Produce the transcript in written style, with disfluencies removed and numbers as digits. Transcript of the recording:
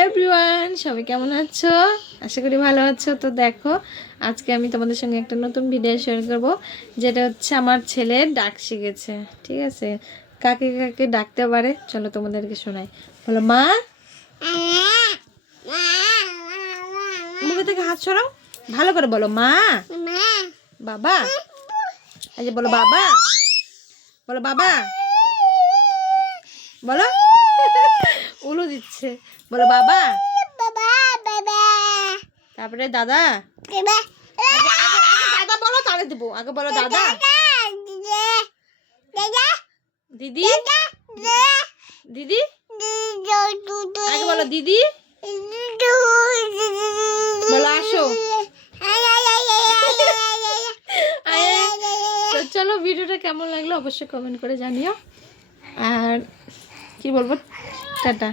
Hello everyone, সবাই কেমন আছো? আশা করি ভালো আছো। তো দেখো, আজকে আমি তোমাদের সঙ্গে একটা নতুন ভিডিও শেয়ার করব, যেটা হচ্ছে আমার ছেলে ডাক শিখেছে। ঠিক আছে, কাকে কাকে ডাকতে পারে চলো তোমাদেরকে শোনাই। বলো মা, মুখে থেকে হাত সরাও, ভালো করে বলো মা, বাবা, এই যে বলো বাবা, বলো বাবা, বলো উলু দিচ্ছে, বলো বাবা, তারপরে দাদা, দাদা বলো তাহলে দেবো। আগে বলো দাদা, দিদি, দিদি, আগে বলো দিদি, বলো আসো। তো চলো, ভিডিওটা কেমন লাগলো অবশ্যই কমেন্ট করে জানিও। আর কি বলবো, টাটা।